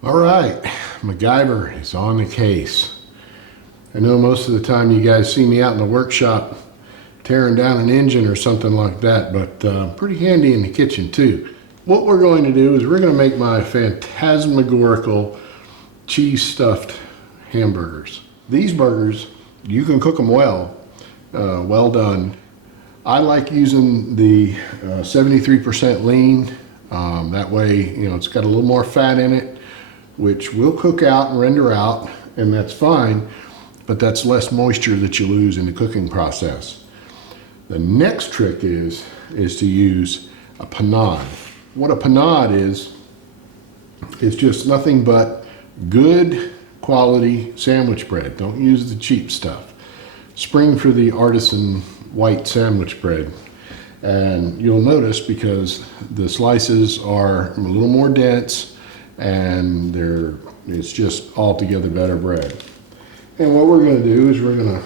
All right, MacGyver is on the case. I know most of the time you guys see me out in the workshop tearing down an engine or something like that, but pretty handy in the kitchen too. What we're going to do is we're going to make my phantasmagorical cheese stuffed hamburgers. These burgers, you can cook them well done. I like using the 73% lean. That way, it's got a little more fat in it, which will cook out and render out, and that's fine, but that's less moisture that you lose in the cooking process. The next trick is to use a panade. What a panade is just nothing but good quality sandwich bread. Don't use the cheap stuff. Spring for the artisan white sandwich bread. And you'll notice because the slices are a little more dense and it's just altogether better bread. And what we're going to do is we're going to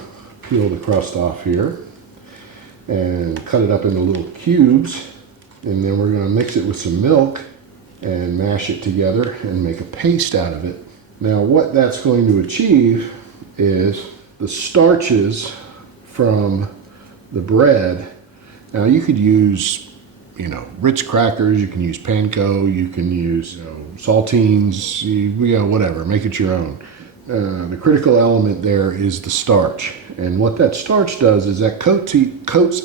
peel the crust off here and cut it up into little cubes, and then we're going to mix it with some milk and mash it together and make a paste out of it. Now what that's going to achieve is the starches from the bread. Now you could use Ritz crackers, you can use panko, you can use saltines, whatever, make it your own. The critical element there is the starch. And what that starch does is that coats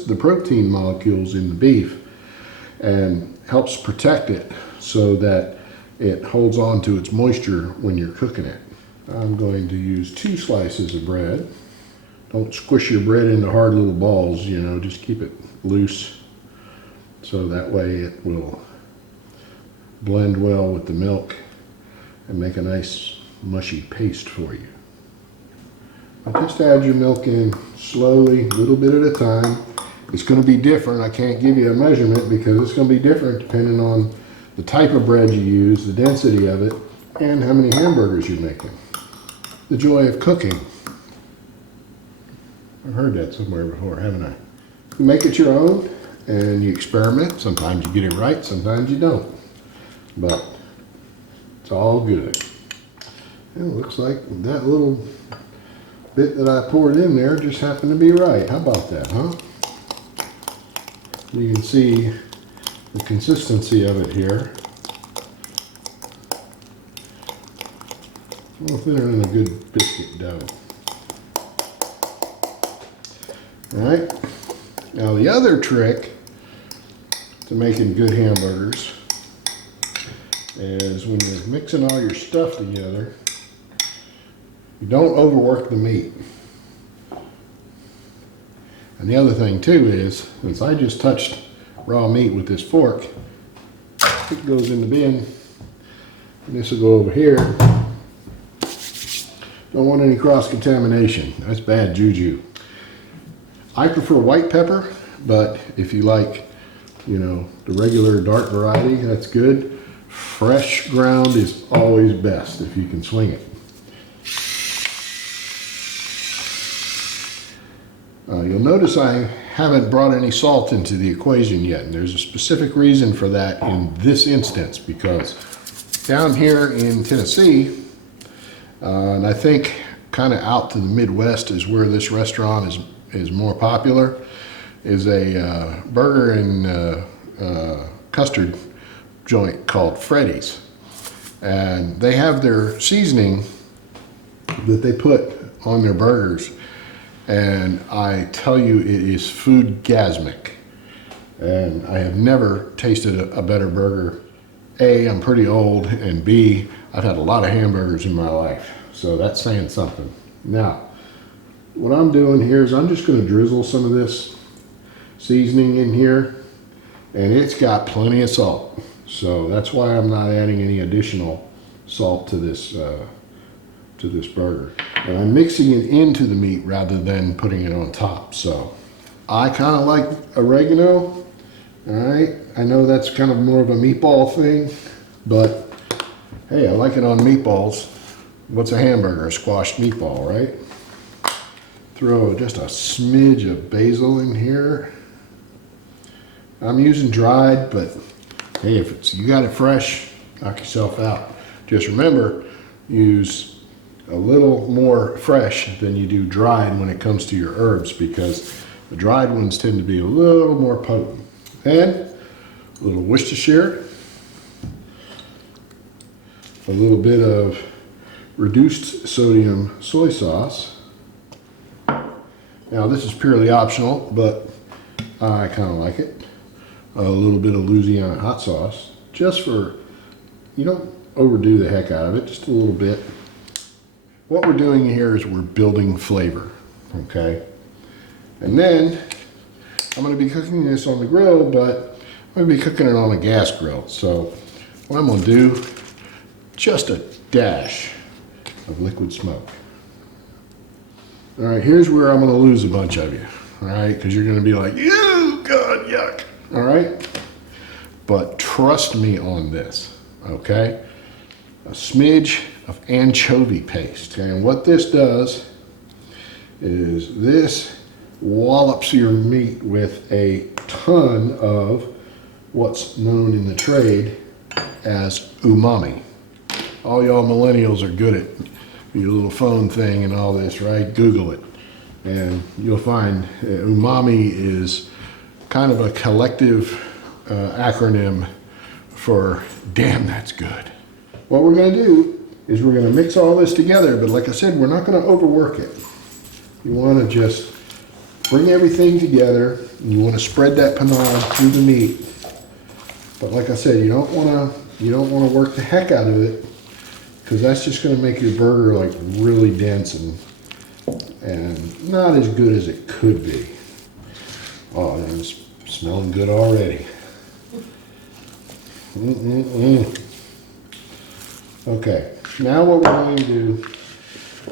the protein molecules in the beef and helps protect it so that it holds on to its moisture when you're cooking it. I'm going to use 2 slices of bread. Don't squish your bread into hard little balls, just keep it loose so that way it will blend well with the milk and make a nice mushy paste for you. Just add your milk in slowly, a little bit at a time. It's going to be different. I can't give you a measurement because it's going to be different depending on the type of bread you use, the density of it, and how many hamburgers you're making. The joy of cooking. I've heard that somewhere before, haven't I? You make it your own and you experiment. Sometimes you get it right, sometimes you don't. But it's all good. And it looks like that little bit that I poured in there just happened to be right. How about that, huh? You can see the consistency of it here. A little thinner than a good biscuit dough. All right. Now the other trick to making good hamburgers is when you're mixing all your stuff together, you don't overwork the meat. And the other thing too is, since I just touched raw meat with this fork, it goes in the bin, and this will go over here. Don't want any cross-contamination. That's bad juju. I prefer white pepper, but if you like, the regular dark variety, that's good. Fresh ground is always best if you can swing it. You'll notice I haven't brought any salt into the equation yet, and there's a specific reason for that in this instance, because down here in Tennessee, and I think kind of out to the Midwest is where this restaurant is more popular, is a burger and custard joint called Freddy's. And they have their seasoning that they put on their burgers, and I tell you, it is foodgasmic. And I have never tasted a better burger. A, I'm pretty old, and B, I've had a lot of hamburgers in my life, so that's saying something. Now, what I'm doing here is I'm just going to drizzle some of this seasoning in here, and it's got plenty of salt, so that's why I'm not adding any additional salt to this burger. And I'm mixing it into the meat rather than putting it on top. So I kind of like oregano. All right, I know that's kind of more of a meatball thing, but hey, I like it on meatballs. What's a hamburger? A squashed meatball, right? Throw just a smidge of basil in here. I'm using dried, but hey, if you got it fresh, knock yourself out. Just remember, use a little more fresh than you do dried when it comes to your herbs, because the dried ones tend to be a little more potent. And a little Worcestershire, a little bit of reduced sodium soy sauce. Now this is purely optional, but I kind of like it. A little bit of Louisiana hot sauce, just for, you don't overdo the heck out of it, just a little bit. What we're doing here is we're building flavor, okay? And then I'm going to be cooking this on the grill, but I'm going to be cooking it on a gas grill. So what I'm going to do, just a dash of liquid smoke. All right, here's where I'm going to lose a bunch of you, all right? Because you're going to be like, ew, God, yuck, all right? But trust me on this, okay? A smidge of anchovy paste. And what this does is this wallops your meat with a ton of what's known in the trade as umami. All y'all millennials are good at your little phone thing and all this, right? Google it. And you'll find umami is kind of a collective acronym for damn, that's good. What we're going to do is we're going to mix all this together, but like I said, we're not going to overwork it. You want to just bring everything together, and you want to spread that panade through the meat. But like I said, you don't want to work the heck out of it, because that's just going to make your burger like really dense and not as good as it could be. Oh, it's smelling good already. Okay, now what we're going to do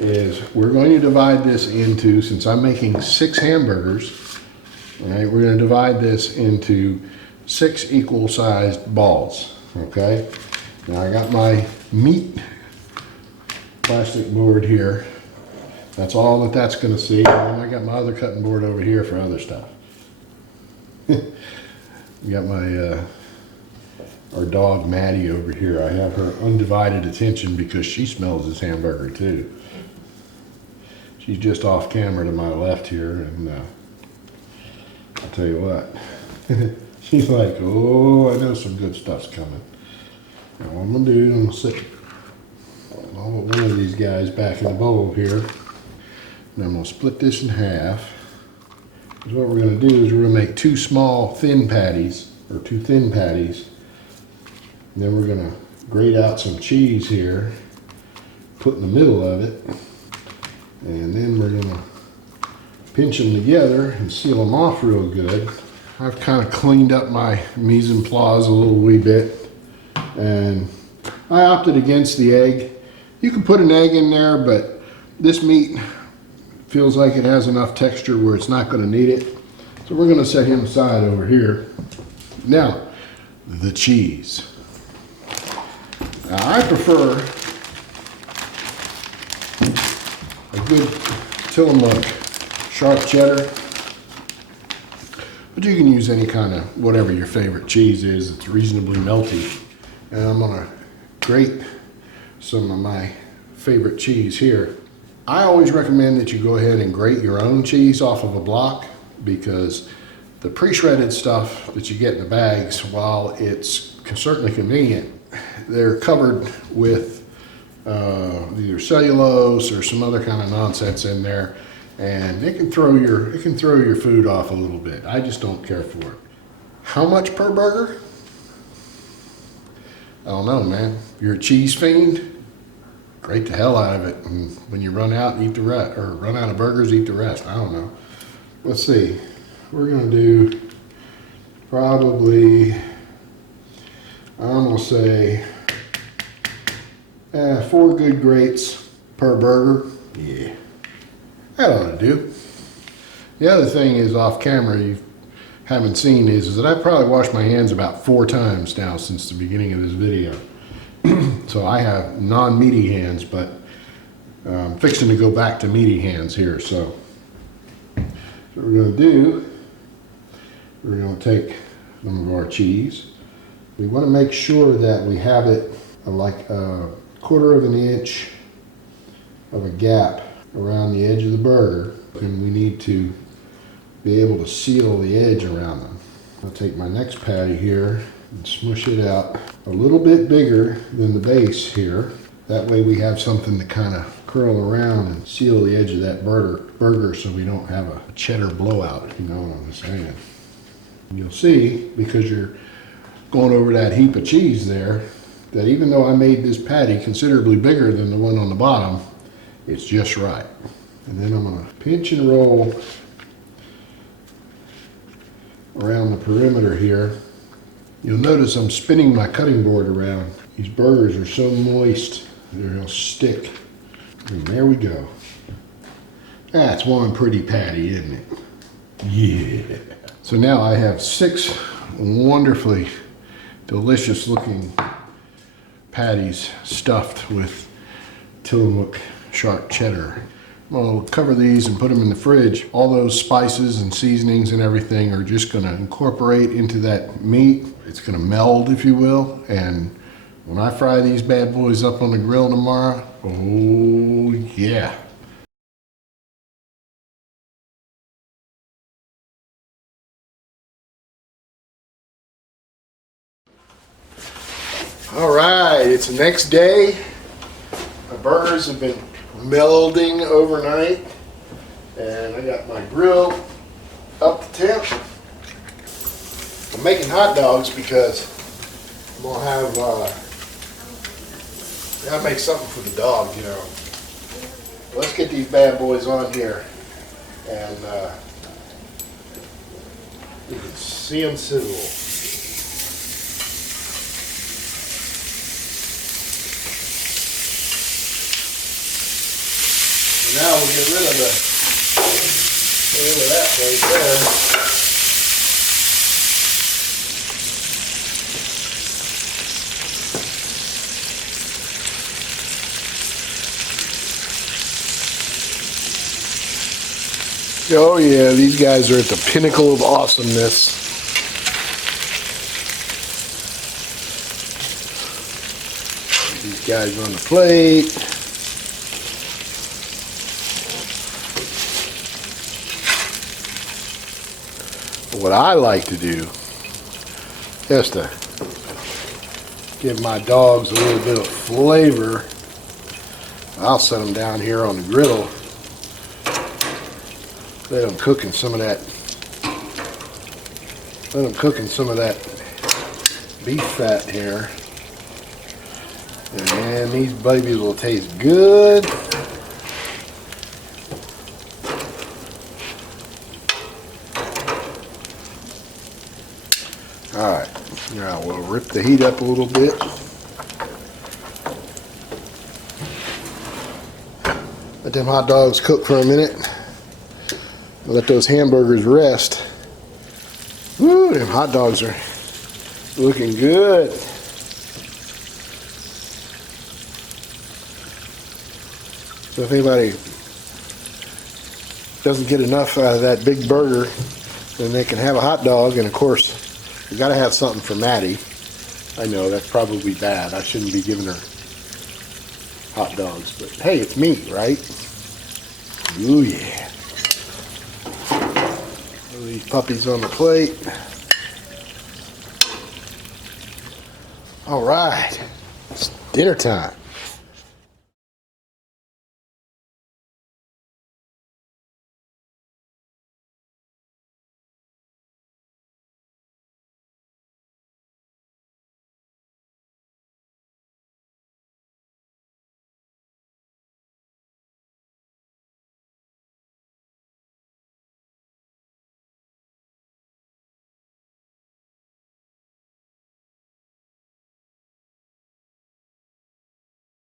is we're going to divide this into, since I'm making 6 hamburgers, all right, we're going to divide this into 6 equal sized balls, okay? Now I got my meat plastic board here. That's all that's going to see. And then I got my other cutting board over here for other stuff. Got my our dog Maddie over here. I have her undivided attention because she smells this hamburger too. She's just off camera to my left here, and I'll tell you what, she's like, oh, I know some good stuff's coming. Now what I'm gonna do, I'm gonna sit one of these guys back in the bowl here, and I'm gonna split this in half. Because what we're gonna do is we're gonna make 2 small thin patties, or 2 thin patties. And then we're gonna grate out some cheese here, put in the middle of it, and then we're gonna pinch them together and seal them off real good. I've kind of cleaned up my mise en place a little wee bit, and I opted against the egg. You can put an egg in there, but this meat feels like it has enough texture where it's not gonna need it. So we're gonna set him aside over here. Now, the cheese. Now, I prefer a good Tillamook sharp cheddar, but you can use any kind of whatever your favorite cheese is. It's reasonably melty. And I'm gonna grate some of my favorite cheese here. I always recommend that you go ahead and grate your own cheese off of a block, because the pre-shredded stuff that you get in the bags, while it's certainly convenient, they're covered with either cellulose or some other kind of nonsense in there, and it can throw your food off a little bit. I just don't care for it. How much per burger? I don't know, man. You're a cheese fiend? Grate the hell out of it, and when you run out, eat the rest, or run out of burgers, eat the rest. I don't know. Let's see. We're gonna do probably, I'm gonna say 4 good grates per burger. Yeah, that ought to do. The other thing is, off camera, you haven't seen is that I probably washed my hands about 4 times now since the beginning of this video. So I have non-meaty hands, but I'm fixing to go back to meaty hands here. So what we're going to do, we're going to take some of our cheese. We want to make sure that we have it like 1/4 inch of a gap around the edge of the burger, and we need to be able to seal the edge around them. I'll take my next patty here and smush it out a little bit bigger than the base here. That way we have something to kind of curl around and seal the edge of that burger so we don't have a cheddar blowout, if you know what I'm saying. And you'll see, because you're going over that heap of cheese there, that even though I made this patty considerably bigger than the one on the bottom, it's just right. And then I'm going to pinch and roll around the perimeter here. You'll notice I'm spinning my cutting board around. These burgers are so moist, they'll stick. And there we go. That's one pretty patty, isn't it? Yeah. So now I have 6 wonderfully delicious looking patties stuffed with Tillamook sharp cheddar. We'll cover these and put them in the fridge. All those spices and seasonings and everything are just gonna incorporate into that meat. It's gonna meld, if you will. And when I fry these bad boys up on the grill tomorrow, oh yeah. All right, it's the next day. My burgers have been melding overnight, and I got my grill up to temp. I'm making hot dogs because I'm gonna have gotta make something for the dogs, you know. Let's get these bad boys on here, and you can see them sizzle. Now we'll get rid of that right there. Oh yeah, these guys are at the pinnacle of awesomeness. These guys on the plate. What I like to do is to give my dogs a little bit of flavor. I'll set them down here on the griddle. Let them cook in some of that. Let them cook in some of that beef fat here. And these babies will taste good. Alright, now we'll rip the heat up a little bit. Let them hot dogs cook for a minute. Let those hamburgers rest. Woo, them hot dogs are looking good. So if anybody doesn't get enough out of that big burger, then they can have a hot dog, and of course, you gotta have something for Maddie. I know that's probably bad. I shouldn't be giving her hot dogs, but hey, it's meat, right? Ooh yeah. Throw these puppies on the plate. All right, it's dinner time.